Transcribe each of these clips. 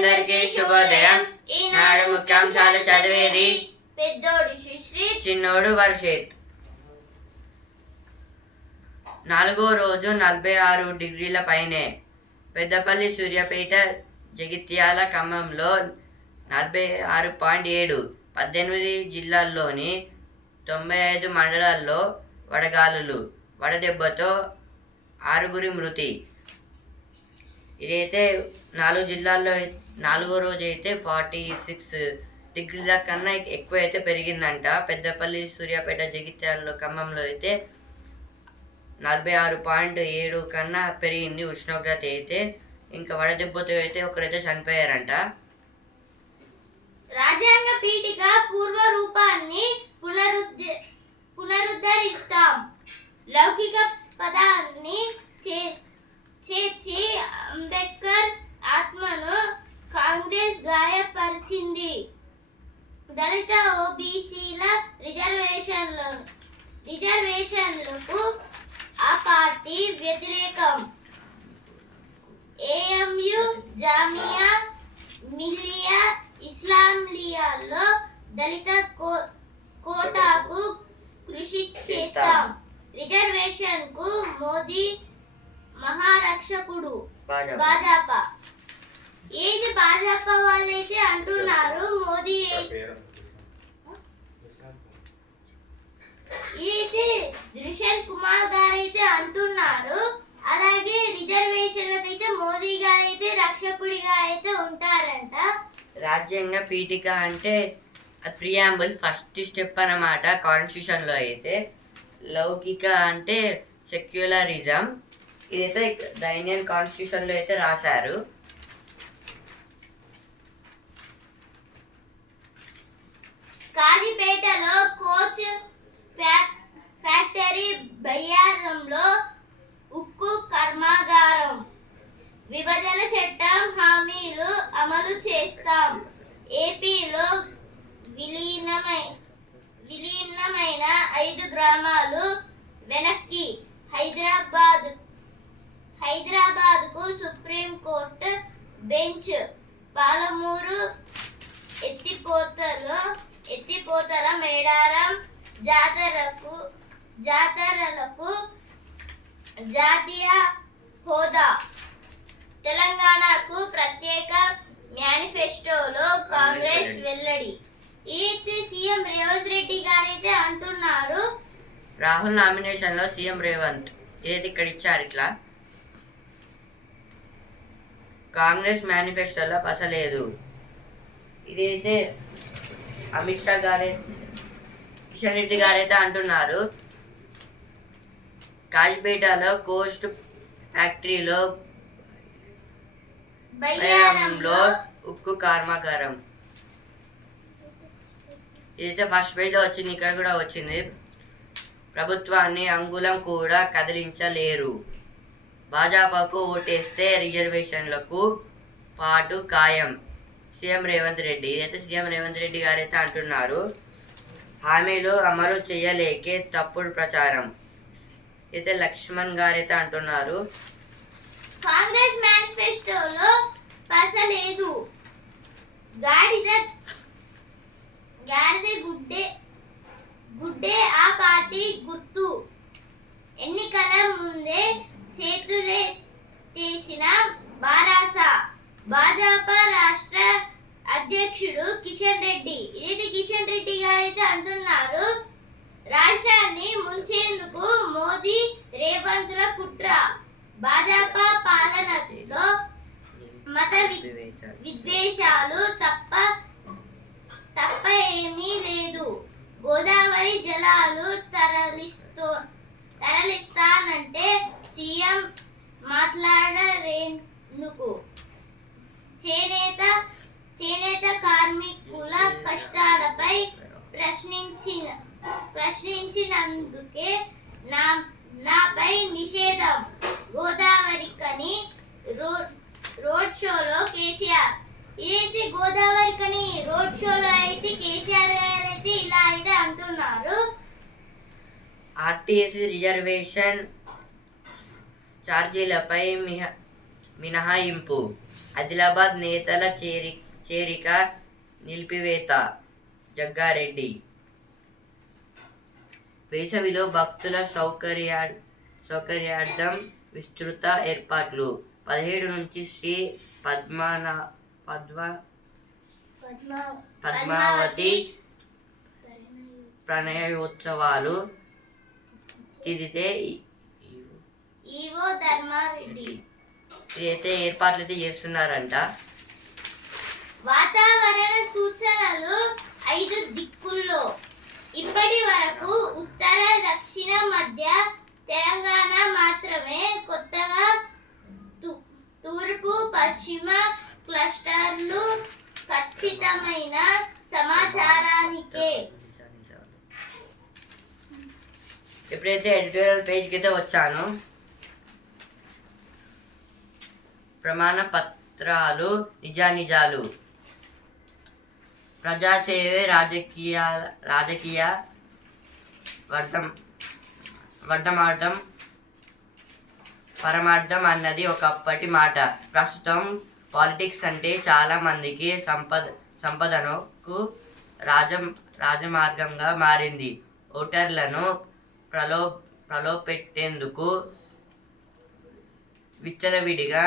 అందరికీ శుభోదయం. ఈనాడు ముఖ్యాంశాలు చదివేది పెద్దోడు సుశ్రీత్, చిన్నోడు వర్షిత్. 4వ రోజు 46 డిగ్రీల పైనే. పెద్దపల్లి, సూర్యాపేట, జగిత్యాల, ఖమ్మంలో 46.7. 18 జిల్లాల్లోని 95 మండలాల్లో వడగాలులు. వడదెబ్బతో 6 మృతి. ఇదైతే 4 జిల్లాల్లో 4వ రోజు అయితే 46 డిగ్రీల కన్నా ఎక్కువ అయితే పెరిగిందంట. పెద్దపల్లి, సూర్యాపేట, జగిత్యాలలో, ఖమ్మంలో అయితే 46.7 కన్నా పెరిగింది ఉష్ణోగ్రత అయితే. ఇంకా వడదెబ్బతో అయితే ఒకరైతే చనిపోయారంట. రాజ్యాంగ పీఠిక పూర్వ రూపాన్ని పునరుద్ధరిస్తాం. లౌకిక పదాన్ని చేర్చి అంబేద్కర్ ఆత్మను కాంగ్రెస్ గాయపరిచింది. దళిత, ఓబీసీల రిజర్వేషన్లకు ఆ పార్టీ వ్యతిరేకం. ఏఎంయు, జామియా మిల్లియా ఇస్లామియాలో దళిత కోటాకు కృషి చేస్తాం. రిజర్వేషన్ కు మోదీ మహారక్షకుడు. భాజపా ఏది భాజపా వాళ్ళైతే అంటున్నారు, మోదీ ఇది దుష్యంత్ కుమార్ గారైతే అంటున్నారు. అలాగే రిజర్వేషన్లకైతే మోదీ గారైతే రక్షకుడిగా అయితే ఉంటారంట. రాజ్యాంగ పీఠిక అంటే ప్రియాంబుల్ ఫస్ట్ స్టెప్ అన్నమాట కాన్స్టిట్యూషన్ లో అయితే. లౌకిక అంటే సెక్యులరిజం. ఇదైతే ద ఇండియన్ కాన్స్టిట్యూషన్ లో అయితే రాశారు. కాజీపేటలో కోచ్ ఫ్యాక్టరీ, బయ్యారంలో ఉక్కు కర్మాగారం. విభజన చట్టం హామీలు అమలు చేస్తాం. ఏపీలో విలీనమైన 5 గ్రామాలు వెనక్కి. హైదరాబాద్కు సుప్రీంకోర్టు బెంచ్. పాలమూరు ఎత్తిపోతల మేడారం జాతరలకు జాతీయ హోదా. తెలంగాణకు ప్రత్యేక మేనిఫెస్టోలో కాంగ్రెస్ వెల్లడి. ఇది సీఎం రేవంత్ రెడ్డి గారైతే అంటున్నారు. రాహుల్ నామినేషన్ లో సీఎం రేవంత్ ఇదైతే ఇక్కడ ఇచ్చారు. ఇట్లా కాంగ్రెస్ మేనిఫెస్టోలో పసలేదు. ఇదైతే అమిత్ షా గారే, కిషన్ రెడ్డి గారైతే అంటున్నారు. కాజీపేటలో కోస్ట్ ఫ్యాక్టరీలో, బయ్యారంలో ఉక్కు కర్మాగారం. ఇదైతే ఫస్ట్ పేజ్ లో వచ్చింది, ఇక్కడ కూడా వచ్చింది. ప్రభుత్వాన్ని అంగుళం కూడా కదిలించలేరు. భాజపాకు ఓటేస్తే రిజర్వేషన్లకు పాటు ఖాయం. సీఎం రేవంత్ రెడ్డి. ఇదైతే సీఎం రేవంత్ రెడ్డి గారైతే అంటున్నారు. హామీలు అమలు చేయలేకే తప్పుడు ప్రచారం. అయితే లక్ష్మణ్ గారైతే అంటున్నారు. కాంగ్రెస్ మేనిఫెస్టోలో పసలేదు. గాడిద గుడ్డే ఆ పార్టీ గుర్తు. ఎన్నికల ముందే చేతులెత్తేసిన బారాస. భాజపా రాష్ట్ర అధ్యక్షుడు కిషన్ రెడ్డి. ఇది కిషన్ రెడ్డి గారైతే అంటున్నారు. రాష్ట్రాన్ని ముంచేందుకు మోదీ, రేవంత్ల కుట్ర. భాజపా పాలనలో మత విద్వేషాలు తప్ప ఏమీ లేదు. గోదావరి జలాలు తరలిస్తానంటే సీఎం మాట్లాడరేందుకు? చేనేత కార్మికుల కష్టాలపై ప్రశ్నించినందుకే నాపై నిషేధం. గోదావరికని రోడ్ షోలో కేసీఆర్. ఇదైతే గోదావరికని రోడ్ షోలో అయితే కేసీఆర్ గారు అయితే ఇలా అయితే అంటున్నారు. ఆర్టీసీ రిజర్వేషన్ ఛార్జీలపై మినహాయింపు. ఆదిలాబాద్ నేతల చేరిక నిలిపివేత జగ్గారెడ్డి. వేసవిలో భక్తుల సౌకర్యార్థం విస్తృత ఏర్పాట్లు. 17 నుంచి శ్రీ పద్మావతి ప్రణయోత్సవాలు తిదితే ఈవో ధర్మారెడ్డి ఇదైతే ఏర్పాట్లు అయితే చేస్తున్నారంట. వాతావరణ సూచనలు 5 దిక్కుల్లో. ఇప్పటి వరకు ఉత్తర, దక్షిణ, మధ్య తెలంగాణ మాత్రమే. కొత్తగా తూర్పు, పశ్చిమ క్లస్టర్లు ఖచ్చితమైన సమాచారానికే. ఎప్పుడైతే ఎడిటోరియల్ పేజ్కి అయితే వచ్చాను, ప్రమాణ పత్రాలు నిజానిజాలు. ప్రజాసేవే రాజకీయ వర్ధమార్థం పరమార్థం అన్నది ఒకప్పటి మాట. ప్రస్తుతం పాలిటిక్స్ అంటే చాలా మందికి సంపదనకు రాజమార్గంగా మారింది. ఓటర్లను ప్రలోభపెట్టేందుకు విచ్చలవిడిగా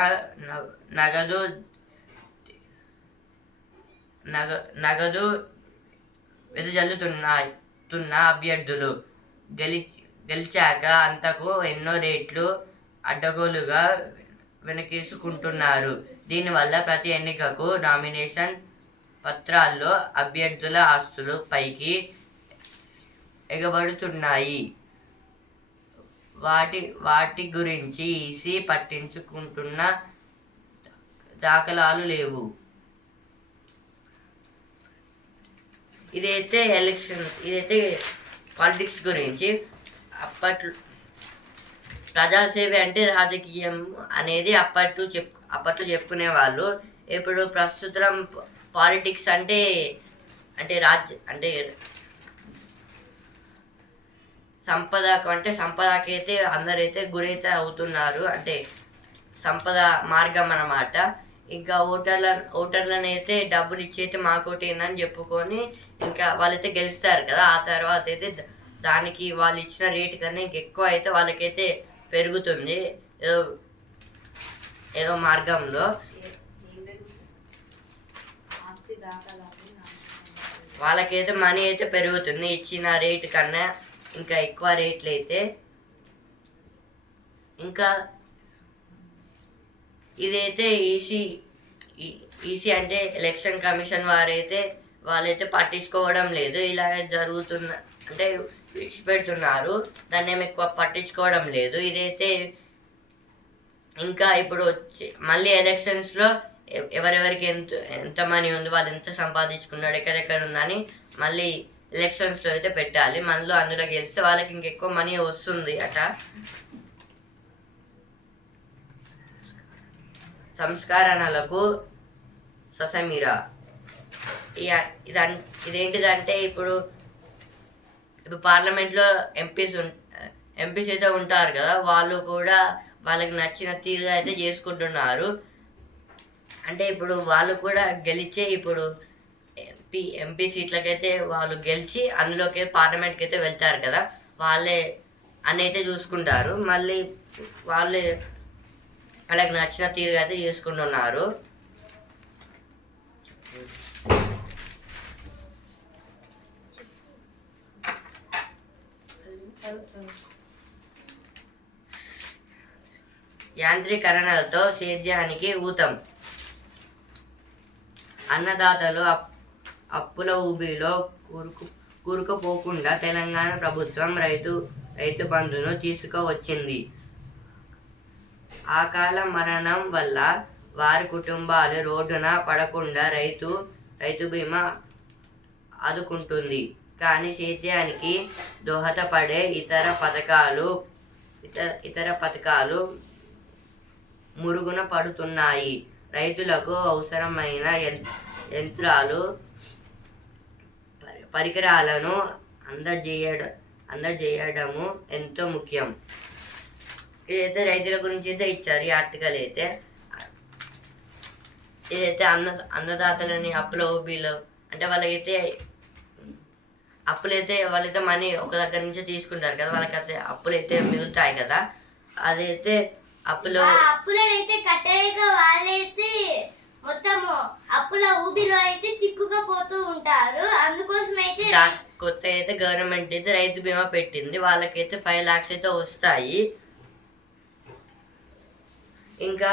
నగదు వెదజల్లుతున్న అభ్యర్థులు గెలిచాక అంతకు ఎన్నో రేట్లు అడ్డగోలుగా వెనకేసుకుంటున్నారు. దీనివల్ల ప్రతి ఎన్నికకు నామినేషన్ పత్రాల్లో అభ్యర్థుల ఆస్తులు పైకి ఎగబడుతున్నాయి. వాటి గురించి ఈసీ పట్టించుకుంటున్న దాఖలాలు లేవు. ఇదైతే పాలిటిక్స్ గురించి. ప్రజాసేవ అంటే రాజకీయం అనేది అప్పట్లో చెప్పుకునే వాళ్ళు. ఇప్పుడు ప్రస్తుతం పాలిటిక్స్ అంటే సంపదకైతే అందరైతే గురైతే అవుతున్నారు. అంటే సంపద మార్గం అన్నమాట. ఇంకా ఓటర్లను అయితే డబ్బులు ఇచ్చైతే మాకోటేనని చెప్పుకొని ఇంకా వాళ్ళైతే గెలుస్తారు కదా. ఆ తర్వాత అయితే దానికి వాళ్ళు ఇచ్చిన రేటు కన్నా ఇంకెక్కువ అయితే వాళ్ళకైతే పెరుగుతుంది ఏదో మార్గంలో. వాళ్ళకైతే మనీ అయితే పెరుగుతుంది ఇచ్చిన రేటు కన్నా ఇంకా ఎక్కువ రేట్లు అయితే. ఇంకా ఇదైతే ఈసీ అంటే ఎలక్షన్ కమిషన్ వాళ్ళైతే పట్టించుకోవడం లేదు. ఇలా జరుగుతున్న అంటే విడిచిపెడుతున్నారు, దాన్ని ఏమి ఎక్కువ పట్టించుకోవడం లేదు. ఇదైతే ఇంకా ఇప్పుడు మళ్ళీ ఎలక్షన్స్లో ఎవరెవరికి ఎంత మనీ ఉంది, వాళ్ళు ఎంత సంపాదించుకున్నాడు, ఎక్కడెక్కడ ఉందని మళ్ళీ ఎలక్షన్స్లో అయితే పెట్టాలి. మనలో అందులో గెలిస్తే వాళ్ళకి ఇంకెక్కువ మనీ వస్తుంది అట. సంస్కరణలకు ససమిరా. ఇదేంటిదంటే ఇప్పుడు పార్లమెంట్లో ఎంపీస్ అయితే ఉంటారు కదా, వాళ్ళు కూడా వాళ్ళకి నచ్చిన తీరుగా అయితే చేసుకుంటున్నారు. అంటే ఇప్పుడు వాళ్ళు కూడా గెలిచే ఇప్పుడు ఎంపీ సీట్లకైతే వాళ్ళు గెలిచి అందులోకి పార్లమెంట్కి అయితే వెళ్తారు కదా, వాళ్ళే అని అయితే చూసుకుంటారు. మళ్ళీ వాళ్ళే వాళ్ళకి నచ్చిన తీరుగా అయితే చేసుకుంటున్నారు. యాంత్రీకరణలతో సేద్యానికి ఊతం. అన్నదాతలు అప్పుల ఊబిలో కూరుకుపోకుండా తెలంగాణ ప్రభుత్వం రైతు బంధును తీసుకువచ్చింది. అకాల మరణం వల్ల వారి కుటుంబాలు రోడ్డున పడకుండా రైతు బీమా ఆదుకుంటుంది. కానీ సేద్యానికి దోహదపడే ఇతర పథకాలు మురుగున పడుతున్నాయి. రైతులకు అవసరమైన యంత్రాలు, పరికరాలను అందజేయడము ఎంతో ముఖ్యం. ఇదైతే రైతుల గురించి అయితే ఇచ్చారు ఈ ఆర్టికల్ అయితే. ఇదైతే అన్నదాతలని అప్పుల ఊబిలో అంటే వాళ్ళకైతే అప్పులైతే వాళ్ళైతే మనీ ఒక దగ్గర నుంచి తీసుకుంటారు కదా, వాళ్ళకైతే అప్పులైతే మిగులుతాయి కదా, అదైతే అప్పులో అప్పులనైతే కట్టలేక వాళ్ళైతే మొత్తము అప్పుల ఊబిలో అయితే చిక్కుగా పోతూ ఉంటారు. అందుకోసం అయితే కొత్త అయితే గవర్నమెంట్ అయితే రైతు బీమా పెట్టింది, వాళ్ళకైతే 5 lakhs అయితే వస్తాయి. ఇంకా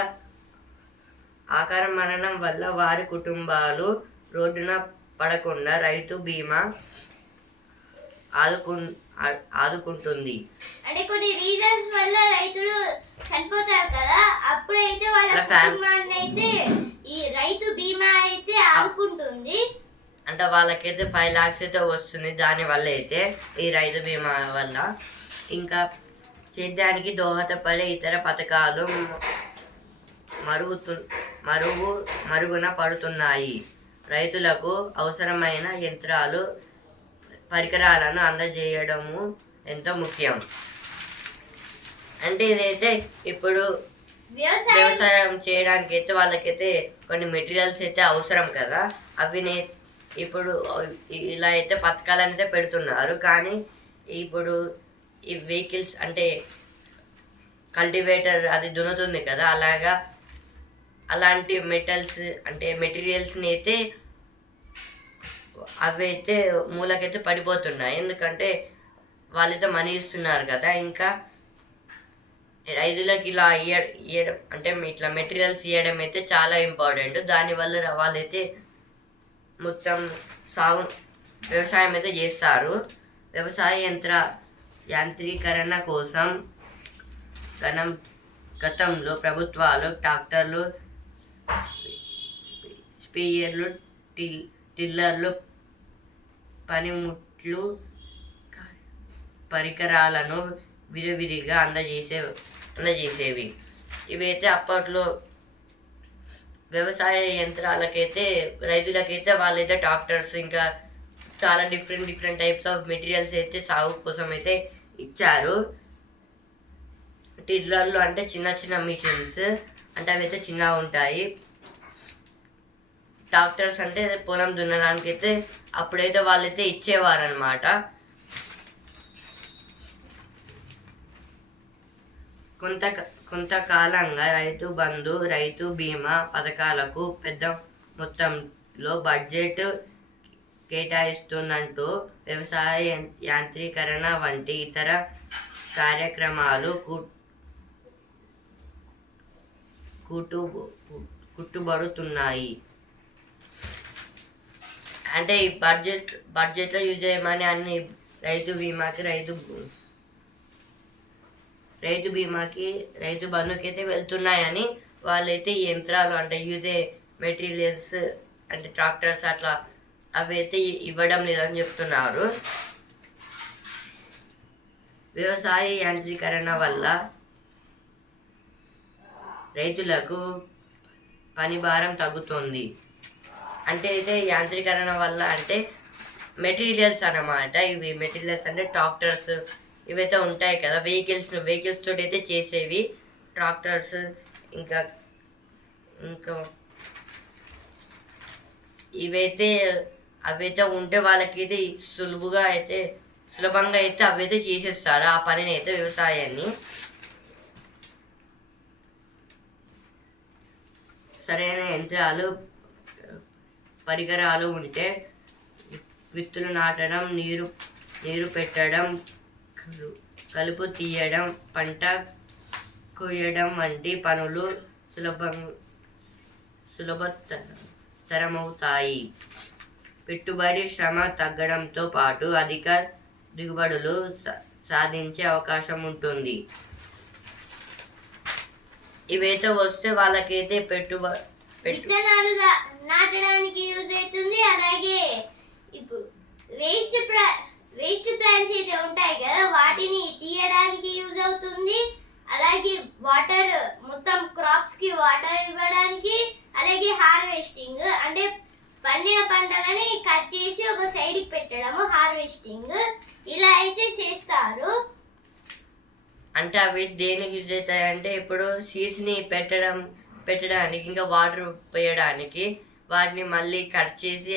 అకాల మరణం వల్ల వారి కుటుంబాలు రోడ్డున పడకుండా రైతు బీమా ఆదుకుంటుంది. అంటే కొన్ని రీజన్స్ వల్ల రైతులు చనిపోతారు కదా, అప్పుడైతే వాళ్ళ కుటుంబాన్ని అయితే ఈ రైతు బీమా అయితే ఆదుకుంటుంది. అంటే వాళ్ళకైతే 5 lakhs అయితే వస్తుంది దాని వల్ల అయితే ఈ రైతు బీమా వల్ల. ఇంకా సేద్యానికి దోహదపడే ఇతర పథకాలు మరుగున పడుతున్నాయి. రైతులకు అవసరమైన యంత్రాలు పరికరాలను అందజేయడము ఎంతో ముఖ్యం. అంటే ఇదైతే ఇప్పుడు వ్యవసాయం చేయడానికి అయితే వాళ్ళకైతే కొన్ని మెటీరియల్స్ అయితే అవసరం కదా, అవి ఇప్పుడు ఇలా అయితే పథకాలు అయితే పెడుతున్నారు. కానీ ఇప్పుడు ఈ వెహికల్స్ అంటే కల్టివేటర్ అది దున్నుతుంది కదా, అలాంటి మెటీరియల్స్ని అయితే అవి అయితే మూలకైతే పడిపోతున్నాయి. ఎందుకంటే వాళ్ళైతే మనీ ఇస్తున్నారు కదా. ఇంకా రైతులకు ఇలా ఇవ్వడం అంటే ఇట్లా మెటీరియల్స్ ఇవ్వడం అయితే చాలా ఇంపార్టెంట్. దానివల్ల వాళ్ళైతే మొత్తం వ్యవసాయం అయితే చేస్తారు. వ్యవసాయ యాంత్రీకరణ కోసం గతంలో ప్రభుత్వాలు ట్రాక్టర్లు, స్ప్రేయర్లు, టిల్లర్లు, పనిముట్లు, పరికరాలను విరివిరిగా అందజేసేవి. ఇవైతే అప్పట్లో వ్యవసాయ యంత్రాలకైతే రైతులకైతే వాళ్ళైతే ట్రాక్టర్స్ ఇంకా చాలా డిఫరెంట్ టైప్స్ ఆఫ్ మెటీరియల్స్ అయితే సాగు కోసం అయితే ఇచ్చారు. టిల్లర్లు అంటే చిన్న మిషన్స్, అంటే అవి అయితే చిన్నగా ఉంటాయి. ట్రాక్టర్స్ అంటే పొలం దున్నడానికి అయితే అప్పుడైతే వాళ్ళైతే ఇచ్చేవారు అనమాట. కొంతకాలంగా రైతు బంధు, రైతు బీమా పథకాలకు పెద్ద మొత్తంలో బడ్జెట్ కేటాయిస్తుందంటూ వ్యవసాయ యాంత్రీకరణ వంటి ఇతర కార్యక్రమాలు కుట్టుబడుతున్నాయి. అంటే ఈ బడ్జెట్లో యూజ్ చేయమని అన్ని రైతు బీమాకి రైతు బంధుకి అయితే వెళ్తున్నాయని వాళ్ళైతే ఈ యంత్రాలు అంటే యూజ్ అయ్యే మెటీరియల్స్ అంటే ట్రాక్టర్స్ అట్లా అవి అయితే ఇవ్వడం లేదని చెప్తున్నారు. వ్యవసాయ యాంత్రీకరణ వల్ల రైతులకు పని భారం తగ్గుతుంది. అంటే అయితే యాంత్రీకరణ వల్ల అంటే మెటీరియల్స్ అన్నమాట. ఇవి మెటీరియల్స్ అంటే ట్రాక్టర్స్ ఇవైతే ఉంటాయి కదా, వెహికల్స్ తోటి అయితే చేసేవి ట్రాక్టర్స్. ఇంకా అవైతే ఉంటే వాళ్ళకైతే సులభంగా అయితే అవైతే చేసేస్తారు ఆ పనిని అయితే వ్యవసాయాన్ని. సరైన యంత్రాలు పరికరాలు ఉంటే విత్తులు నాటడం, నీరు పెట్టడం, కలుపు తీయడం, పంట కోయడం వంటి పనులు సులభతరమవుతాయి. పెట్టుబడి శ్రమ తగ్గడంతో పాటు అధిక దిగుబడులు సాధించే అవకాశం ఉంటుంది. ఇవైతే వస్తే వాళ్ళకైతే విత్తనాలు నాటడానికి యూజ్ అవుతుంది. అలాగే ఇప్పుడు వేస్ట్ ప్లాంట్స్ అయితే ఉంటాయి కదా, వాటిని తీయడానికి యూజ్ అవుతుంది. అలాగే వాటర్ మొత్తం క్రాప్స్ కి వాటర్ ఇవ్వడానికి, అలాగే హార్వెస్టింగ్ అంటే పండిన పంటలని కట్ చేసి ఒక సైడ్ కి పెట్టడము హార్వెస్టింగ్, ఇలా అయితే చేస్తారు. అంటే అవి దేనికి యూజ్ అవుతాయి అంటే ఇప్పుడు సీడ్స్ ని పెట్టడానికి ఇంకా వాటర్ పోయడానికి వాటిని మళ్ళీ కట్ చేసి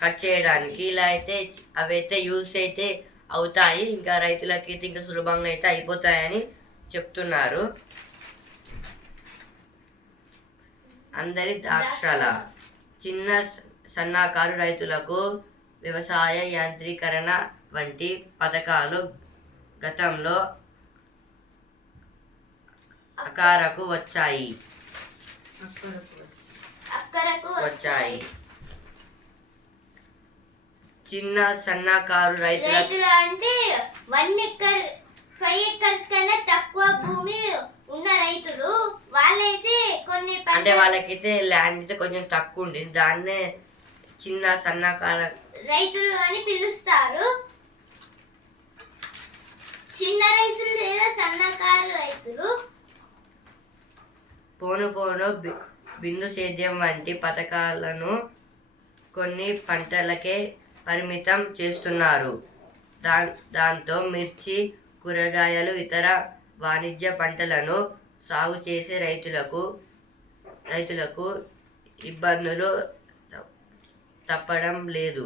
కట్ చేయడానికి ఇలా అయితే అవైతే యూస్ అయితే అవుతాయి. ఇంకా రైతులకి అయితే ఇంకా సులభంగా అయితే అయిపోతాయని చెప్తున్నారు. అందరి ద్రాక్షల చిన్న సన్నకారు రైతులకు వ్యవసాయ యాంత్రీకరణ వంటి పథకాలు గతంలో అక్కరకు వచ్చాయి. చిన్న సన్నకారు రైతులు అంటే 1 ఎకర్ 5 ఎకర్స్ కన్నా తక్కువ భూమి ఉన్న రైతులు వాళ్ళైతే కొన్ని అంటే వాళ్ళకైతే ల్యాండ్ అయితే కొంచెం తక్కువ ఉంటుంది, దాన్నే చిన్న సన్నకారు రైతులు అని పిలుస్తారు. చిన్న రైతులు లేదా సన్నకారు రైతులు పోను బిందు సేద్యం వంటి పథకాలను కొన్ని పంటలకే పరిమితం చేస్తున్నారు. దాంతో మిర్చి, కూరగాయలు, ఇతర వాణిజ్య పంటలను సాగు చేసే రైతులకు ఇబ్బందులు తప్పడం లేదు.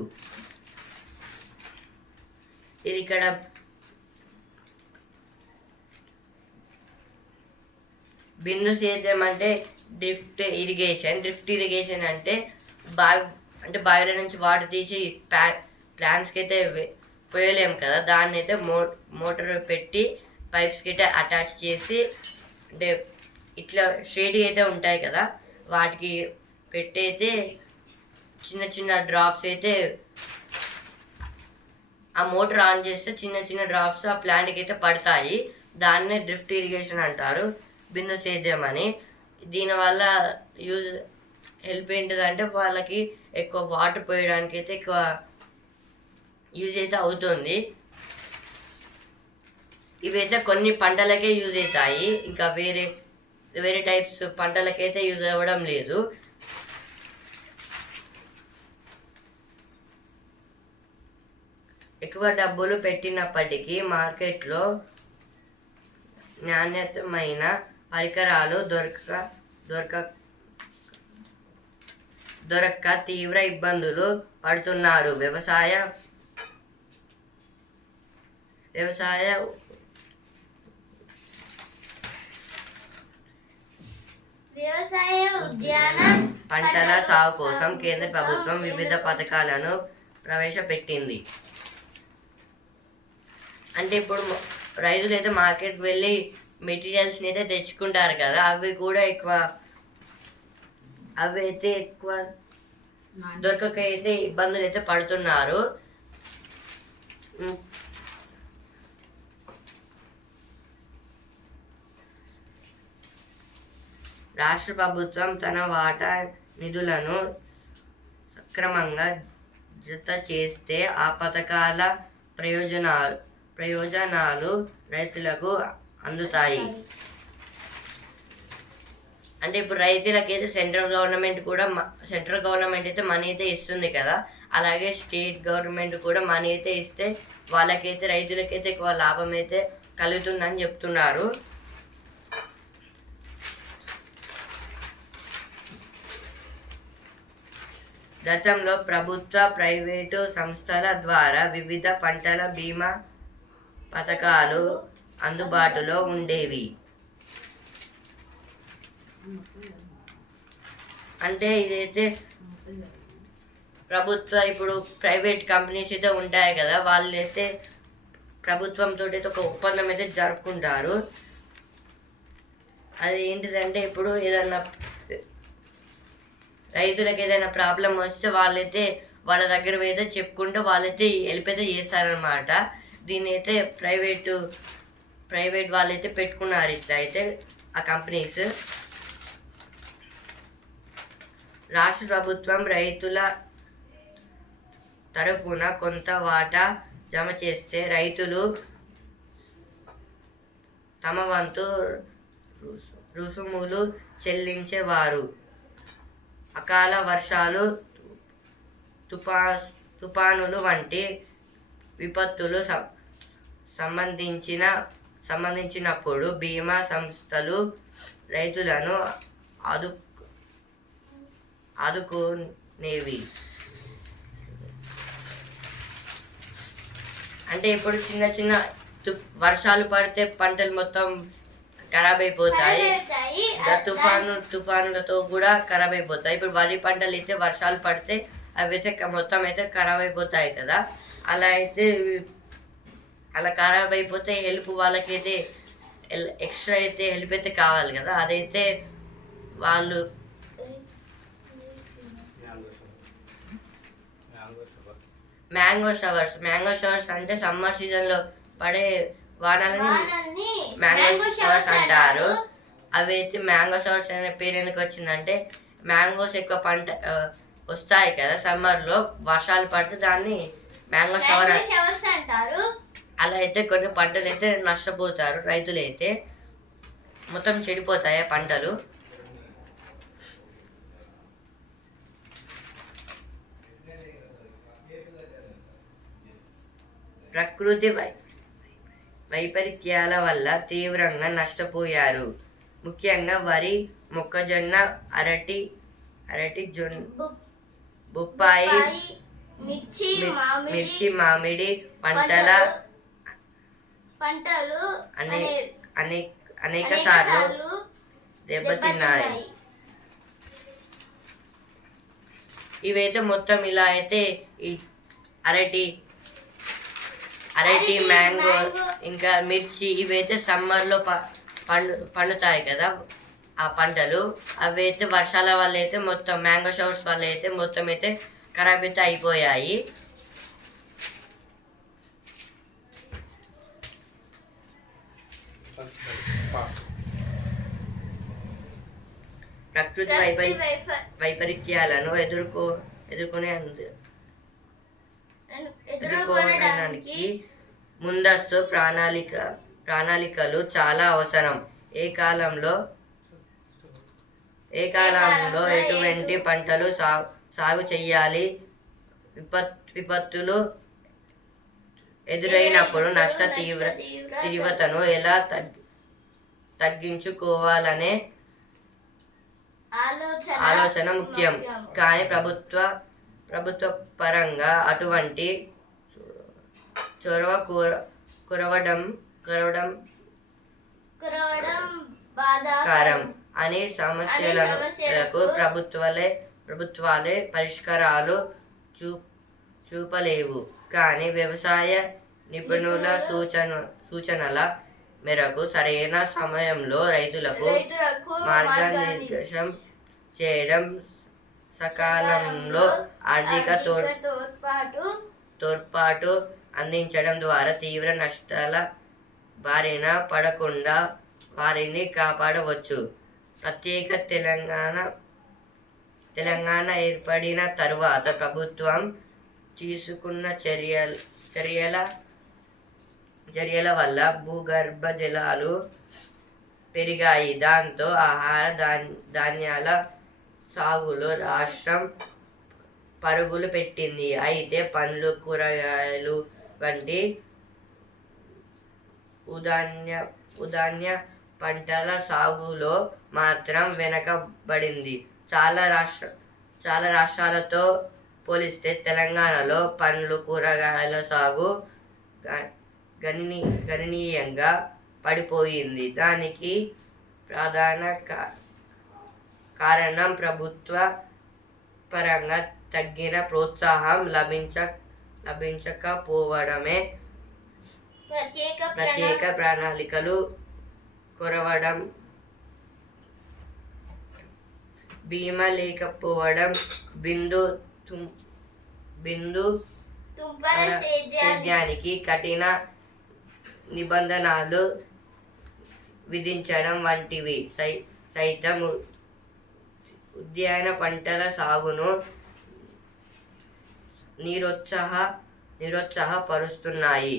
ఇది ఇక్కడ బిందు సేద్యం అంటే డ్రిఫ్ట్ ఇరిగేషన్ అంటే బావిల నుంచి వాటర్ తీసి ప్లాంట్స్కి అయితే పోయలేము కదా, దాన్ని అయితే మోటార్ పెట్టి పైప్స్కి అయితే అటాచ్ చేసి అంటే ఇట్లా షేడీ అయితే ఉంటాయి కదా వాటికి పెట్టి అయితే చిన్న చిన్న డ్రాప్స్ అయితే ఆ మోటార్ ఆన్ చేస్తే చిన్న చిన్న డ్రాప్స్ ఆ ప్లాంట్కి అయితే పడతాయి. దాన్నే డ్రిఫ్ట్ ఇరిగేషన్ అంటారు, బిందు సేద్యం అని. దీనివల్ల హెల్ప్ ఏంటిదంటే వాళ్ళకి ఎక్కువ వాటర్ పోయడానికి అయితే ఎక్కువ యూజ్ అయితే అవుతుంది. ఇవైతే కొన్ని పంటలకే యూజ్ అవుతాయి, ఇంకా వేరే టైప్స్ పంటలకైతే యూజ్ అవ్వడం లేదు. ఎక్కువ డబ్బులు పెట్టినప్పటికీ మార్కెట్లో నాణ్యతమైన పరికరాలు దొరక్క తీవ్ర ఇబ్బందులు పడుతున్నారు. వ్యవసాయ ఉద్యాన పంటల సాగు కోసం కేంద్ర ప్రభుత్వం వివిధ పథకాలను ప్రవేశపెట్టింది. అంటే ఇప్పుడు రైతులు అయితే మార్కెట్కి వెళ్ళి మెటీరియల్స్ని అయితే తెచ్చుకుంటారు కదా, అవి అయితే ఎక్కువ దొరకక అయితే ఇబ్బందులు అయితే పడుతున్నారు. రాష్ట్ర ప్రభుత్వం తన వాటా నిధులను సక్రమంగా జత చేస్తే ఆ పథకాల ప్రయోజనాలు రైతులకు అందుతాయి. అంటే ఇప్పుడు రైతులకైతే సెంట్రల్ గవర్నమెంట్ అయితే మనీ అయితే ఇస్తుంది కదా, అలాగే స్టేట్ గవర్నమెంట్ కూడా మనీ అయితే ఇస్తే వాళ్ళకైతే రైతులకైతే ఎక్కువ లాభం అయితే కలుగుతుందని చెప్తున్నారు. గతంలో ప్రభుత్వ, ప్రైవేటు సంస్థల ద్వారా వివిధ పంటల బీమా పథకాలు అందుబాటులో ఉండేవి. అంటే ఇదైతే ఇప్పుడు ప్రైవేట్ కంపెనీస్ అయితే ఉంటాయి కదా, వాళ్ళైతే ప్రభుత్వంతో అయితే ఒక ఒప్పందం అయితే జరుపుకుంటారు. అది ఏంటిదంటే ఇప్పుడు రైతులకు ఏదైనా ప్రాబ్లం వస్తే వాళ్ళైతే వాళ్ళ దగ్గర అయితే చెప్పుకుంటే వాళ్ళైతే హెల్ప్ అయితే చేస్తారనమాట. దీన్ని అయితే ప్రైవేట్ వాళ్ళైతే పెట్టుకున్నారు ఇట్లా అయితే ఆ కంపెనీస్. రాష్ట్ర ప్రభుత్వం రైతుల తరపున కొంత వాటా జమ చేస్తే రైతులు తమ వంతు రుసుములు చెల్లించేవారు. అకాల వర్షాలు, తుఫానులు వంటి విపత్తులు సంబంధించినప్పుడు బీమా సంస్థలు రైతులను ఆదు ఆదుకునేవి. అంటే ఇప్పుడు చిన్న చిన్న వర్షాలు పడితే పంటలు మొత్తం ఖరాబ్ అయిపోతాయి. తుఫానులతో కూడా ఖరాబ్ అయిపోతాయి. ఇప్పుడు వరి పంటలు అయితే వర్షాలు పడితే అవి అయితే మొత్తం అయితే ఖరాబ్ అయిపోతాయి కదా. అలా ఖరాబ్ అయిపోతే హెల్ప్ వాళ్ళకైతే ఎక్స్ట్రా అయితే హెల్ప్ అయితే కావాలి కదా. అదైతే వాళ్ళు మ్యాంగో షవర్స్ అంటే సమ్మర్ సీజన్లో పడే వానలని మ్యాంగో షవర్స్ అంటారు. అవి అయితే మ్యాంగో షవర్స్ అనే పేరు ఎందుకు వచ్చిందంటే మ్యాంగోస్ ఎక్కువ పంట వస్తాయి కదా సమ్మర్లో, వర్షాలు పడితే దాన్ని మ్యాంగో షవర్స్ అంటారు. అలా అయితే కొన్ని పంటలు అయితే నష్టపోతారు రైతులు, అయితే మొత్తం చెడిపోతాయి పంటలు. ప్రకృతి వైపరీత్యాల వల్ల తీవ్రంగా నష్టపోయారు. ముఖ్యంగా వరి, మొక్కజొన్న, అరటి, బొప్పాయి, మిర్చి, మామిడి పంటలు అనేక సార్లు దెబ్బతిన్నాయి. ఇవైతే మొత్తం ఇలా అయితే ఈ అరటి, మ్యాంగో, ఇంకా మిర్చి ఇవైతే సమ్మర్లో పండుతాయి కదా ఆ పంటలు. అవి అయితే వర్షాల వల్ల అయితే మొత్తం మ్యాంగో షవర్స్ వల్ల అయితే మొత్తం అయితే ఖరాబ్ అయితే అయిపోయాయి. ప్రకృతి వైపరీత్యాలను ఎదుర్కోవడానికి ముందస్తు ప్రణాళికలు చాలా అవసరం. ఏ కాలంలో ఎటువంటి పంటలు సాగు చేయాలి, విపత్తులు ఎదురైనప్పుడు నష్ట తీవ్రతను ఎలా తగ్గించుకోవాలనే ఆలోచన ముఖ్యం. కానీ ప్రభుత్వ పరంగా అటువంటి చొరవ కురవడం బాధాకరం అనే సమస్యలకు ప్రభుత్వాలే పరిష్కారాలు చూపలేవు. కానీ వ్యవసాయ నిపుణుల సూచనల మేరకు సరైన సమయంలో రైతులకు మార్గనిర్దేశం చేయడం, సకాలంలో ఆర్థిక తోడ్పాటు అందించడం ద్వారా తీవ్ర నష్టాల బారిన పడకుండా వారిని కాపాడవచ్చు. ప్రత్యేక తెలంగాణ ఏర్పడిన తరువాత ప్రభుత్వం తీసుకున్న చర్యల వల్ల భూగర్భ జలాలు పెరిగాయి. దాంతో ఆహార ధాన్యాల సాగులో రాష్ట్రం పరుగులు పెట్టింది. అయితే పండ్లు, కూరగాయలు వంటి ఉదాన్య పంటల సాగులో మాత్రం వెనకబడింది. చాలా రాష్ట్రాలతో పోలిస్తే తెలంగాణలో పండ్లు, కూరగాయల సాగు గణనీయంగా పడిపోయింది. దానికి ప్రధాన కారణం ప్రభుత్వ పరంగా తగిన ప్రోత్సాహం లభించకపోవడమే. ప్రత్యేక ప్రణాళికలు కొరవడం, బీమా లేకపోవడం, బిందు సేద్యానికి కఠిన నిబంధనలు విధించడం వంటివి సైతం ఉద్యాన పంటల సాగును నిరుత్సాహపరుస్తున్నాయి.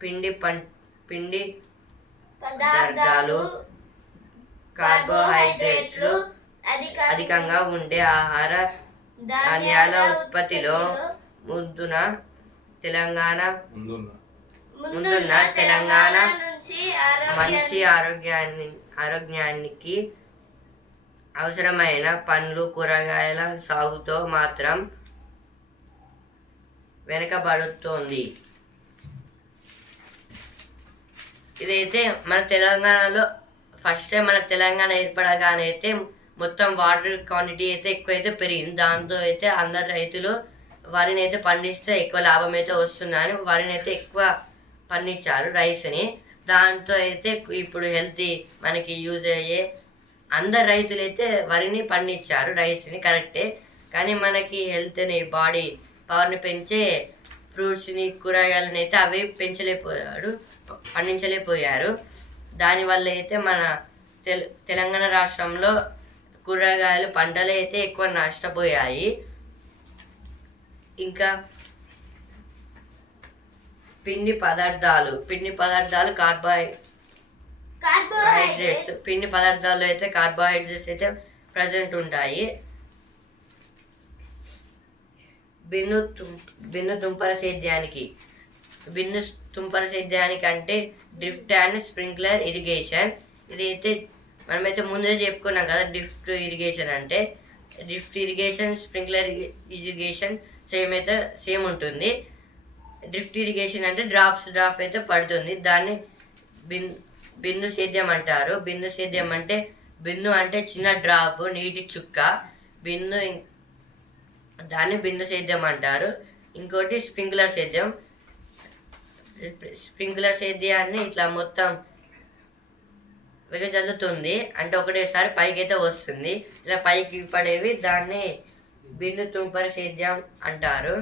పిండి పదార్థాలు, కార్బోహైడ్రేట్లు అధికంగా ఉండే ఆహార ధాన్యాల ఉత్పత్తిలో ముందున్న తెలంగాణ మంచి ఆరోగ్యానికి అవసరమైన పండ్లు కూరగాయల సాగుతో మాత్రం వెనుకబడుతోంది. ఇదైతే మన తెలంగాణలో ఫస్ట్ టైం మన తెలంగాణ ఏర్పడగానే అయితే మొత్తం వాటర్ క్వాంటిటీ అయితే ఎక్కువైతే పెరిగింది. దాంతో అయితే అందరు రైతులు వరిని అయితే పండిస్తే ఎక్కువ లాభం అయితే వస్తుందని వరిని అయితే ఎక్కువ పండించారు, రైస్ని. దాంతో అయితే ఇప్పుడు హెల్తీ మనకి యూజ్ అయ్యే అందరు రైతులు అయితే వరిని పండించారు, రైస్ని, కరెక్టే. కానీ మనకి హెల్త్ని, బాడీ పవర్ని పెంచే ఫ్రూట్స్ని, కూరగాయలని అయితే అవి పండించలేకపోయారు. దానివల్ల అయితే మన తెలంగాణ రాష్ట్రంలో కూరగాయలు పంటలు అయితే ఎక్కువ నష్టపోయాయి. ఇంకా పిండి పదార్థాలు కార్బోహైడ్రేట్స్, పిండి పదార్థాల్లో అయితే కార్బోహైడ్రేట్స్ అయితే ప్రజెంట్ ఉంటాయి. బిన్ను తుంపర సేద్యానికి అంటే డ్రిఫ్ట్ అండ్ స్ప్రింక్లర్ ఇరిగేషన్. ఇదైతే మనమైతే ముందే చెప్పుకున్నాం కదా. డ్రిఫ్ట్ ఇరిగేషన్ అంటే drift irrigation, sprinkler irrigation same ఉంటుంది. డ్రిఫ్ట్ ఇరిగేషన్ అంటే డ్రాప్ అయితే పడుతుంది. దాన్ని బిందు సేద్యం అంటారు. బిందు సేద్యం అంటే బిందు అంటే చిన్న డ్రాప్, నీటి చుక్క. దాన్ని బిందు సేద్యం అంటారు. ఇంకోటి స్ప్రింక్లర్ సేద్యం. స్ప్రింక్లర్ సేద్యాన్ని ఇట్లా మొత్తం వెదజల్లుతుంది, అంటే ఒకటేసారి పైకి అయితే వస్తుంది. ఇలా పైకి పడేవి దాన్ని బిందు తుంపర సేద్యం అంటారు.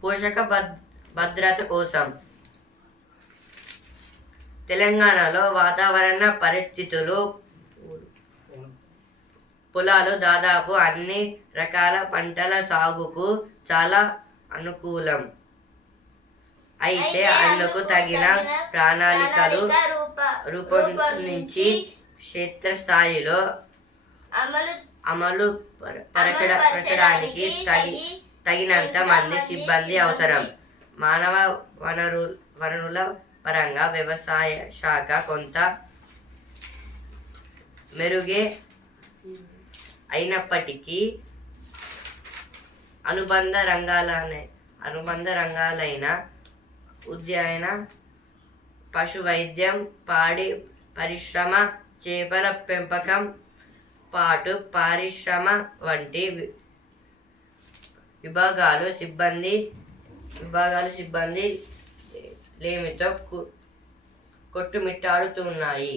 పోషక భద్రత కోసం తెలంగాణలో వాతావరణ పరిస్థితులు పొలాలు దాదాపు అన్ని రకాల పంటల సాగుకు చాలా అనుకూలం. అయితే అందుకు తగిన ప్రణాళికలు రూపొందించి క్షేత్రస్థాయిలో అమలు పరచడానికి తగినంత మంది సిబ్బంది అవసరం. మానవ వనరుల పరంగా వ్యవసాయ శాఖ కొంత మెరుగే అయినప్పటికీ అనుబంధ రంగాలైన ఉద్యాన, పశు వైద్యం, పాడి పరిశ్రమ, చేపల పెంపకం, పాటు పరిశ్రమ వంటి విభాగాలు సిబ్బంది లేమితో కొట్టుమిట్టాడుతున్నాయి.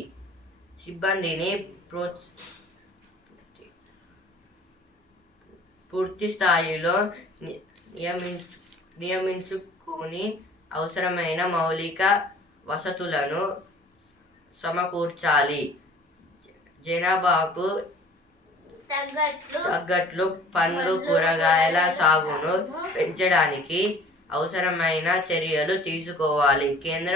సిబ్బందిని పూర్తి స్థాయిలో నియమించుకొని అవసరమైన మౌలిక వసతులను సమకూర్చాలి. జనాభాకు తగ్గట్లు పండ్లు కూరగాయల సాగును పెంచడానికి అవసరమైన చర్యలు తీసుకోవాలి. కేంద్ర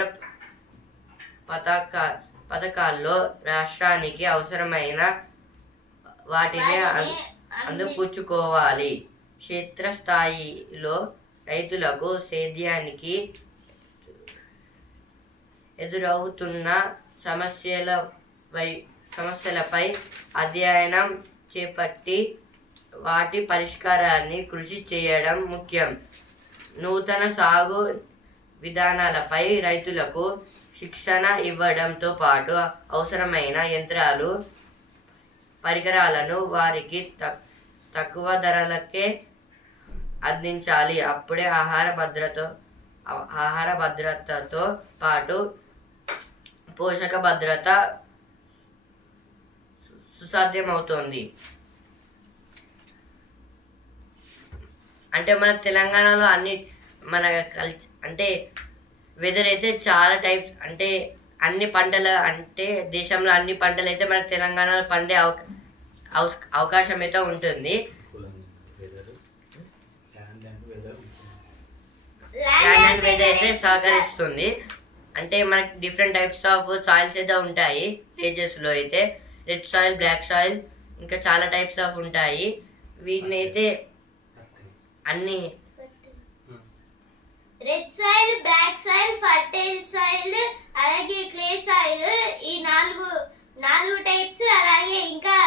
పథకాల్లో రాష్ట్రానికి అవసరమైన వాటిని అందిపుచ్చుకోవాలి. క్షేత్రస్థాయిలో రైతులకు సేద్యానికి ఎదురవుతున్న సమస్యలపై అధ్యయనం చేపట్టి వాటి పరిష్కారాన్ని కృషి చేయడం ముఖ్యం. నూతన సాగు విధానాలపై రైతులకు శిక్షణ ఇవ్వడంతో పాటు అవసరమైన యంత్రాలు, పరికరాలను వారికి తక్కువ ధరలకే అందించాలి. అప్పుడే ఆహార భద్రతతో పాటు పోషక భద్రత సుసాధ్యమవుతుంది. అంటే మన తెలంగాణలో మన అంటే వెదర్ అయితే చాలా టైప్స్, అంటే అన్ని పంటలు, అంటే దేశంలో అన్ని పంటలు అయితే మన తెలంగాణలో పండే అవకాశం అయితే ఉంటుంది. ల్యాండ్ అండ్ వెదర్ అయితే సహకరిస్తుంది. అంటే మనకి డిఫరెంట్ టైప్స్ ఆఫ్ సాయిల్స్ అయితే ఉంటాయి. విలేజెస్లో అయితే రెడ్ సాయిల్, బ్లాక్ సాయిల్, ఇంకా చాలా టైప్స్ ఆఫ్ ఉంటాయి. వీటిని అయితే అన్ని red soil, black soil, fertile soil, అలాగే క్లే సాయిల్, ఈ నాలుగు టైప్స్, అలాగే ఇంకా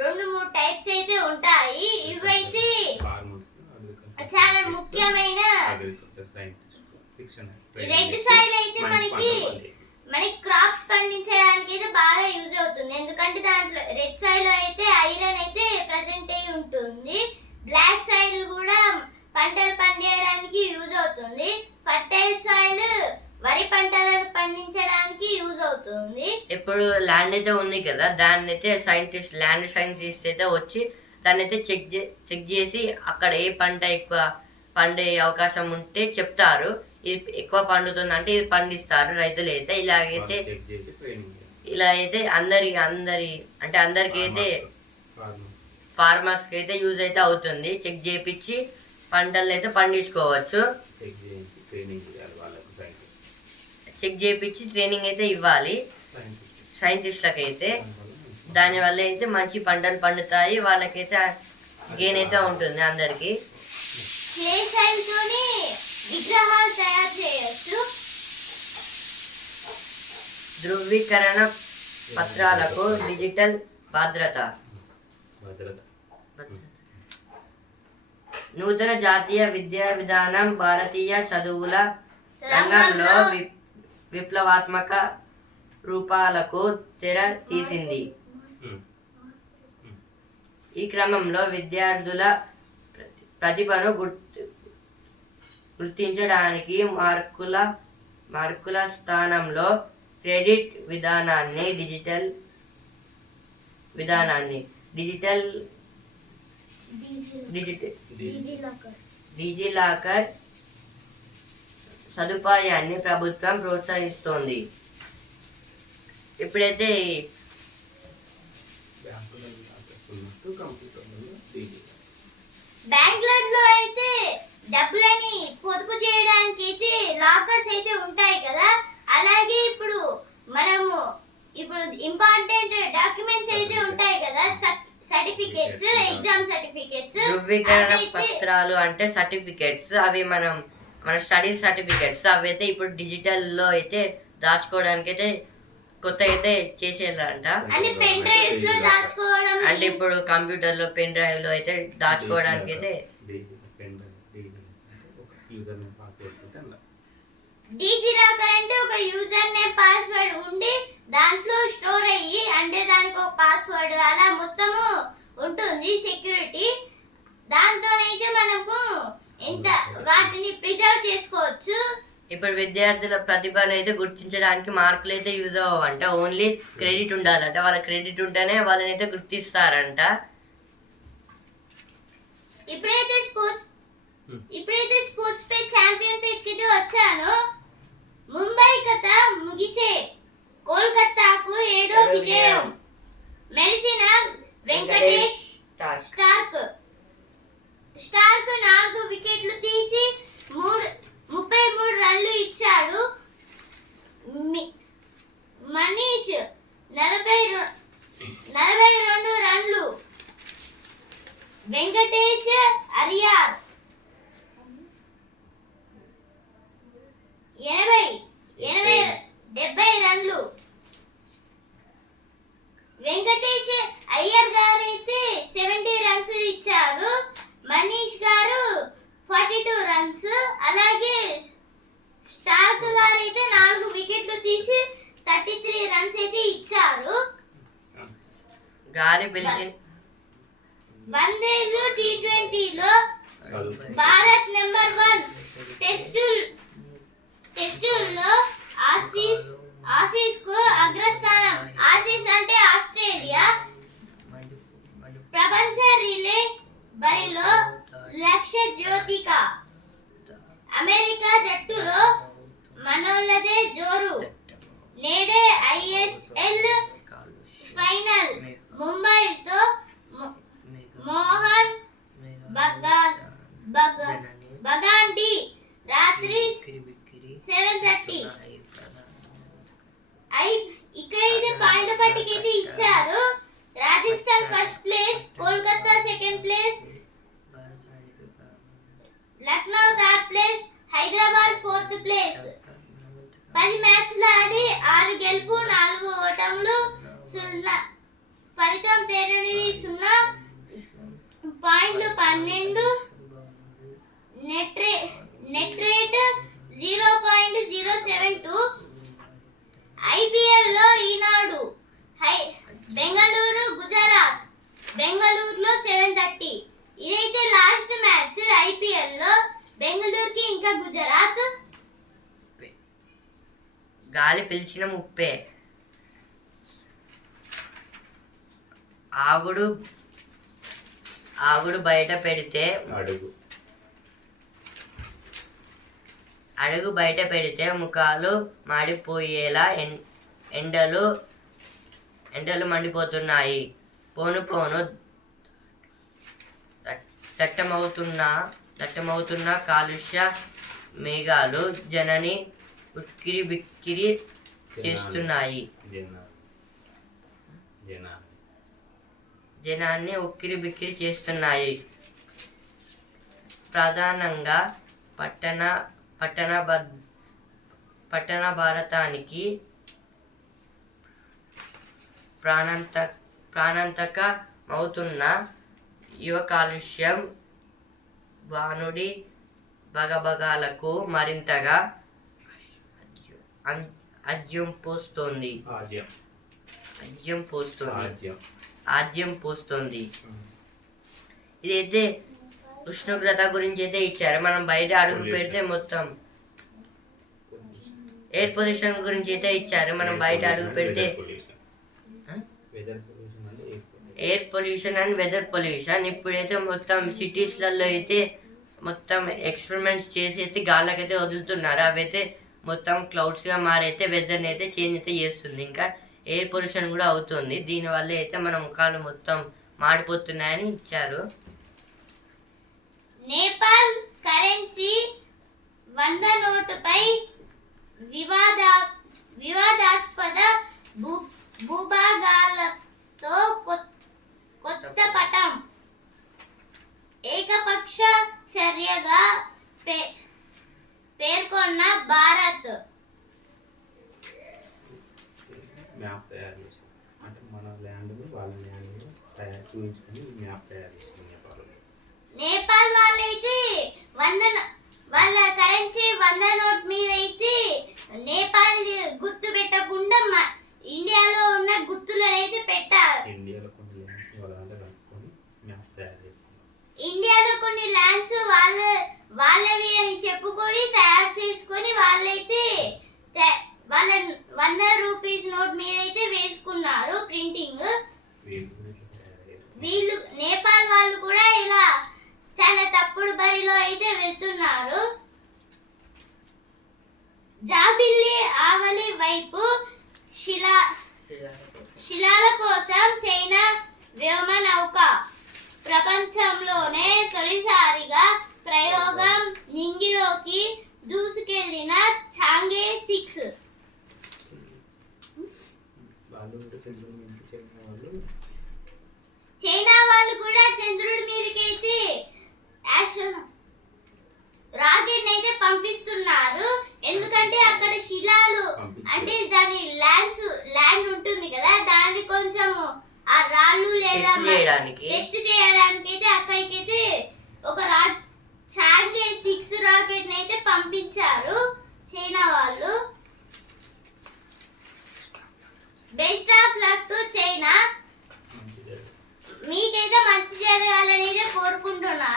2-3 టైప్స్ అయితే ఉంటాయి. ఇవైతే చాలా ముఖ్యమైన. రెడ్ సాయిల్ అయితే మనకి క్రాప్స్ పండించడానికి అయితే బాగా యూజ్ అవుతుంది, ఎందుకంటే దాంట్లో రెడ్ సాయిల్ అయితే ఐరన్ అయితే ప్రజెంట్ అయి ఉంటుంది. బ్లాక్ సాయిల్ కూడా పంటలు పండించడానికి యూజ్ అవుతుంది. ఫర్టైల్ సాయిల్ వరి పంటలను పండించడానికి యూజ్ అవుతుంది. ఇప్పుడు ల్యాండ్ అయితే ఉంది కదా, దాన్ని అయితే ల్యాండ్ సైంటిస్ట్ అయితే వచ్చి దాన్ని అయితే చెక్ చేసి అక్కడ ఏ పంట ఎక్కువ పండే అవకాశం ఉంటే చెప్తారు. ఇది ఎక్కువ పండుతుంది అంటే ఇది పండిస్తారు రైతులు అయితే. ఇలా అయితే అందరికి అయితే ఫార్మర్స్కి అయితే యూజ్ అయితే అవుతుంది. చెక్ చేయించి పంటలు అయితే పండించుకోవచ్చు. చెక్ చేయించి ట్రైనింగ్ అయితే ఇవ్వాలి సైంటిస్ట్లకు అయితే. దానివల్ల అయితే మంచి పంటలు పండుతాయి, వాళ్ళకైతే గెయిన్ అయితే ఉంటుంది అందరికి. క్లే సాయిల్ తోని విగ్రహాలు తయారు చేయొచ్చు. ధృవీకరణ పత్రాలకు డిజిటల్ భద్రత. నూతన జాతీయ విద్యా విధానం భారతీయ చదువుల రంగంలో విప్లవాత్మక రూపాలకు తెర తీసింది. ఈ క్రమంలో విద్యార్థుల ప్రతిభను గుర్తించడానికి మార్కుల స్థానంలో క్రెడిట్ విధానాన్ని డిజిలాకర్ సదుపాయాన్ని ప్రభుత్వం ప్రోత్సహిస్తోంది. ఇప్పుడైతే బ్యాంకులలో అయితే డబ్బులని పొదుపు చేయడానికి అయితే లాకర్స్ అయితే ఉంటాయి కదా, అలాగే ఇప్పుడు ఇంపార్టెంట్ డాక్యుమెంట్స్ అయితే ఉంటాయి కదా, సర్టిఫికెట్స్, ఎగ్జామ్ సర్టిఫికెట్స్, ధృవీకరణ పత్రాలు అంటే సర్టిఫికెట్స్. అవి మన స్టడీస్ సర్టిఫికెట్స్. అవి అయితే ఇప్పుడు డిజిటల్ లో అయితే దాచుకోవడానికి అయితే కొత్త అయితే చేసేయాలంట. అంటే ఇప్పుడు కంప్యూటర్ లో పెన్ డ్రైవ్ లో అయితే దాచుకోవడానికి అయితే డిజిలాకర్ అంటే ఒక యూజర్ నేమ్ పాస్వర్డ్ ఉండి దాంట్లో స్టోర్ అయ్యి, అంటే దానికి ఒక పాస్వర్డ్ అలా మొత్తము ఉంటుంది సెక్యూరిటీ. దాంతోనైతే మనకు వాటిని ప్రిజర్వ్ చేసుకోవచ్చు. ఇప్పుడు విద్యార్థుల ప్రతిభను అయితే గుర్తించడానికి మార్కులు అయితే యూజ్ అవ్వంట. ఓన్లీ క్రెడిట్ ఉండాలంట. వాళ్ళ క్రెడిట్ ఉంటేనే వాళ్ళని అయితే గుర్తిస్తారంట. ఇప్పుడైతే స్పోర్ట్స్ పేజ్ ఛాంపియన్ పేజ్ కి వచ్చాను. ముంబై కథ ముగిసే కోల్కతాకు 7వ విజయం. మెరిసిన వెంకటేష్ స్టార్క్ 4 వికెట్లు తీసి 33 రన్లు ఇచ్చాడు. మనీష్ 42 రన్లు. వెంకటేష్ అరియార్ 70 రన్లు. వెంకటేష్ అయ్యర్ గారు అయితే 70 రన్స్ ఇచ్చారు. మనీష్ గారు 42 రన్స్. అలాగే స్టార్క్ గారు అయితే 4 వికెట్లు తీసి 33 రన్స్ అయితే ఇచ్చారు. గాలి పిలిచి వన్డేలు T20లో భారత్ నెంబర్ 1 టెస్టుల్లో ఆసీస్ కు అగ్రస్థానం. ఆసీస్ అంటే ఆస్ట్రేలియా. ప్రపంచ రిలే బరిలో లక్ష్య జ్యోతిక. అమెరికా జట్టులో మనోళ్ళదే జోరు. నేడే ఐఎస్ఎల్ ఫైనల్ ముంబైతో మోహన్ బగాంటి రాత్రి 7:30. ఇక్కడైతే పాయింట్ పట్టిక అయితే ఇచ్చారు. Rajasthan first place, Kolkata second place, Lucknow third place, Hyderabad 12 net rate 0.072. IPL లో ఈనాడు బెంగళూరు గుజరాత్, బెంగళూరులో 7:30. ఇదైతే లాస్ట్ మ్యాచ్ ఐపీఎల్ లో బెంగళూరుకి ఇంకా గుజరాత్. గాలి పిలిచిన ముప్పే, ఆగుడు బయట పెడితే అడుగు బయట పెడితే ముఖాలు మాడిపోయేలా ఎండలు మండిపోతున్నాయి. పోను పోను దట్టమవుతున్న కాలుష్య మేఘాలు జనాన్ని ఉక్కిరి బిక్కిరి చేస్తున్నాయి. జనాన్ని ఉక్కిరి బిక్కిరి చేస్తున్నాయి. ప్రధానంగా పట్టణ భారతానికి ప్రాణాంతకమవుతున్న యువ కాలుష్యం వానుడి బగబగాలకు మరింతగా ఆజ్యం పోస్తుంది. ఇదైతే ఉష్ణోగ్రత గురించి అయితే ఇచ్చారు. మనం బయట అడుగు పెడితే మొత్తం ఎయిర్ పొల్యూషన్ గురించి అయితే ఇచ్చారు. మనం బయట అడుగు పెడితే air pollution and weather pollution. ఇప్పుడైతే మొత్తం సిటీస్లలో అయితే మొత్తం ఎక్స్పెరిమెంట్స్ చేసి అయితే గాళ్ళకైతే వదులుతున్నారు. అవైతే మొత్తం క్లౌడ్స్గా మారైతే వెదర్ని అయితే చేంజ్ అయితే చేస్తుంది. ఇంకా ఎయిర్ పొల్యూషన్ కూడా అవుతుంది. దీనివల్ల అయితే మన ముఖాలు మొత్తం మాడిపోతున్నాయని ఇచ్చారు. నేపాల్ కరెన్సీ 100 నోటుపై వివాదాస్పద భూభాగాలతో కొత్త పటం. ఏకపక్ష చర్యగా పేర్కొన్న భారత్. మ్యాప్ తయారు చేశారు. అంటే మన ల్యాండ్ని వాళ్ళ ల్యాండ్ని చూపించుకొని మ్యాప్ తయారు చేస్తుంది నేపాల్ వాళ్ళైతే వాళ్ళ కరెన్సీ 100 నోట్ మీద అయితే నేపాల్ గుర్తు పెట్టకుండా ఇండియాలో ఉన్న గుర్తులను అయితే పెట్టారు. ఇండియాలో కొన్ని ల్యాండ్స్ వాళ్ళ దాంట్లో కలుపుకొని మ్యాప్ తయారు చేస్తున్నారు. ఇండియాలో కొన్ని ల్యాండ్స్ వాళ్ళవి అని చెప్పుకొని తయారు చేసుకొని వాళ్ళైతే వాళ్ళ 100 రూపీస్ నోట్ మీద అయితే వేసుకున్నారు ప్రింటింగ్. వీళ్ళు నేపాల్ వాళ్ళు కూడా ఇలా చాలా తప్పుడు బరిలో అయితే వెళ్తున్నారు. జాబిల్లి ఆవలి వైపు శిలాల కోసం చైనా వ్యోమనౌక. ప్రపంచంలోనే తొలిసారిగా ప్రయోగం నింగిలోకి దూసుకెళ్లిన చాంగే 6. చైనా వాళ్ళు కూడా చంద్రుడి మీదకైతే రాకెట్ అయితే పంపిస్తున్నారు. ఎందుకంటే అక్కడ శిలాలు అంటే దాని ల్యాండ్ ఉంటుంది కదా, దాన్ని కొంచెం ఆ రాళ్ళు లేదా టెస్ట్ చేయడానికి అయితే అక్కడికైతే ఒక చాంగే 6 రాకెట్ అయితే పంపించారు చైనా వాళ్ళు. Best of luck to China. మీకైతే మంచి జరగాలని అయితే కోరుకుంటున్నా.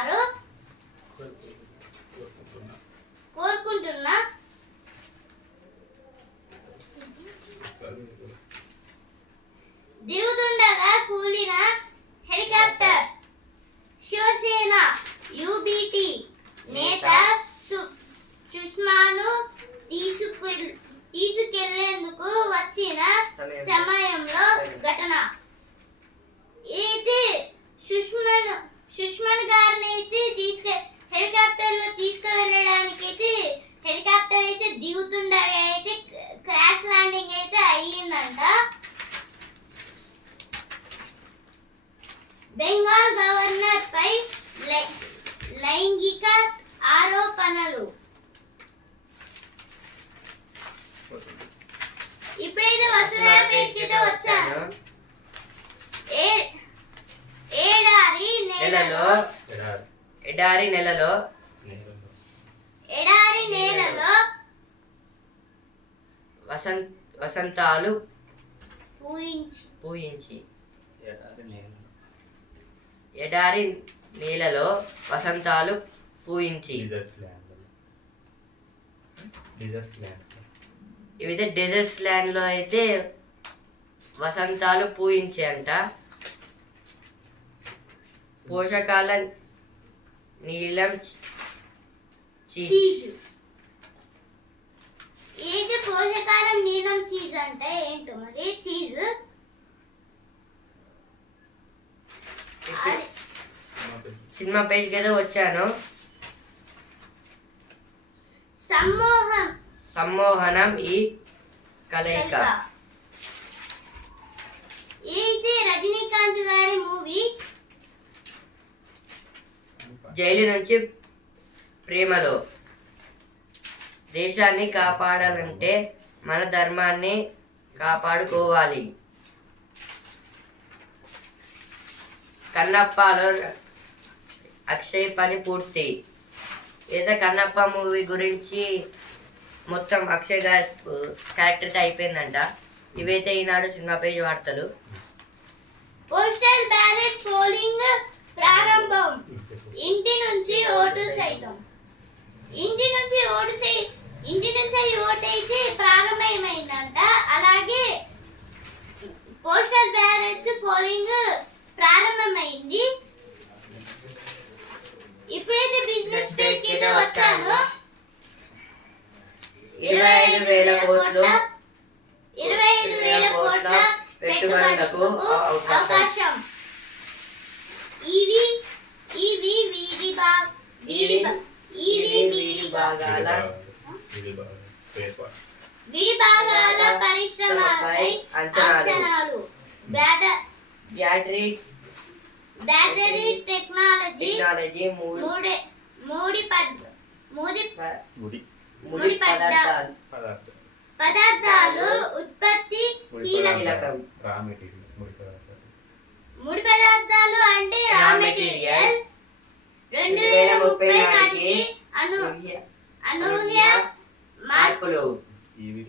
దిగుతుండగా కూలిన హెలికాప్టర్. శివసేన యూబీటీ నేత సుష్మాను తీసుకెళ్లేందుకు వచ్చిన సమయంలో ఘటన. అయితే సుష్మన్ గారిని అయితే హెలికాప్టర్ లో తీసుకువెళ్ళడానికి అయితే హెలికాప్టర్ అయితే దిగుతుండగా అయితే క్రాష్ ల్యాండింగ్ అయితే అయ్యిందంట. బెంగాల్ గవర్నర్ పై లైంగిక ఆరోపణలు. ఇప్పుడైతే వసూలాపైకి వచ్చాను. ఏడారి నెలలో ఎడారి నెలలో నేలలో ఎడారి నేలలో వసంతాలు పూయించి ఎడారి నేలలో ఎడారి నేలలో వసంతాలు పూయించి డిజర్ట్స్ ల్యాండ్లో డిజర్ట్స్ ల్యాండ్స్ ఇవైతే డెజర్ట్స్ ల్యాండ్ లో అయితే వసంతాలు పూయించి అంట. పోషకాల నీలం చీజ్. ఏది పోషకాలం నీలం చీజ్ అంటే ఏంటో మరి చీజ్ సినిమా పేజ్కి అయితే వచ్చాను. సమ్మోహనం ఈ కలయిక. ఏది రజనీకాంత్ గారి మూవీ జైలు నుంచి ప్రేమలో. దేశాన్ని కాపాడాలంటే మన ధర్మాన్ని కాపాడుకోవాలి. కన్నప్పలో అక్షయ్ పని పూర్తి. ఏదో కన్నప్ప మూవీ గురించి మొత్తం అక్షయ్ గారి క్యారెక్టర్ అయిపోయిందంట. ఇవైతే ఈనాడు సినిమా పేజ్ వార్తలు. పోస్టల్ బ్యాలెట్ పోలింగ్ ప్రారంభం. ఇంటి నుంచి ఓటు సైతం. ఇంటి నుంచి ఓటు అయితే ప్రారంభమైందంట. అలాగే పోస్టల్ బ్యాలెట్స్ పోలింగ్ ప్రారంభమైంది. ఇప్పుడైతే బిజినెస్ పేజ్ కి వచ్చాను. 25,000 కోట్లు 25,000 కోట్ల పెట్టుబడులకు అవకాశం. ఈవీ భాగాల విడి భాగాల పరిశ్రమపై అంచనాలు. బ్యాటరీ టెక్నాలజీ ముడి పదార్థాలు ఉత్పత్తి కీలకం. ముడి పదార్థాలు అంటే రా మెటీరియల్స్. 2030 నాటికి అనూహ్య మార్పులు.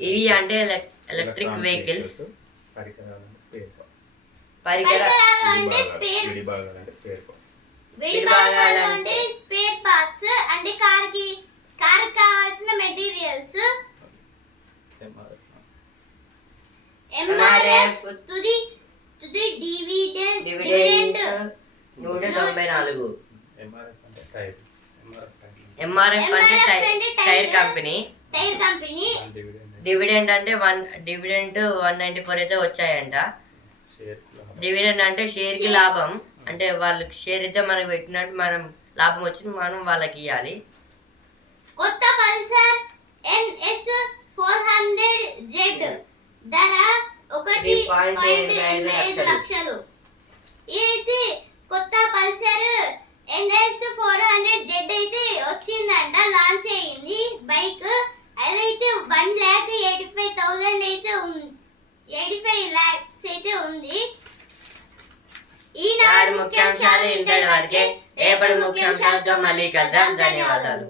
ఇవి అంటే ఎలక్ట్రిక్ వెహికల్స్. పరికరాలు అంటే స్పేర్ విడి భాగాలు అంటే స్పేర్ పార్ట్స్ అంటే కార్ కావాల్సిన మెటీరియల్స్. ఎంఆర్ఎఫ్ తుది డివిడెండ్ 194. ఎంఆర్ఎఫ్ అంటే టైర్ కంపెనీ. డివిడెండ్ అంటే 194 అయితే వచ్చాయంట. డివిడెండ్ అంటే షేర్ కి లాభం. అంటే వాళ్ళు షేర్ అయితే మనకు పెట్టినట్టు మనం లాభం వచ్చింది మనం వాళ్ళకి ఇవ్వాలి. కొత్త పల్సర్ NS 400Z ధర 1.5 లక్షలు. ఇది కొత్త పల్సర్ NS 400Z అయితే వచ్చిందంట. లాంచ్ అయ్యింది బైక్. అదైతే 1,85,000 అయితే 85 lakhs అయితే ఉంది. ఈనాడు ముఖ్యాంశాలు ఇంతటి వరకే. రేపటి ముఖ్యాంశాలతో మళ్ళీ కలుద్దాం. ధన్యవాదాలు.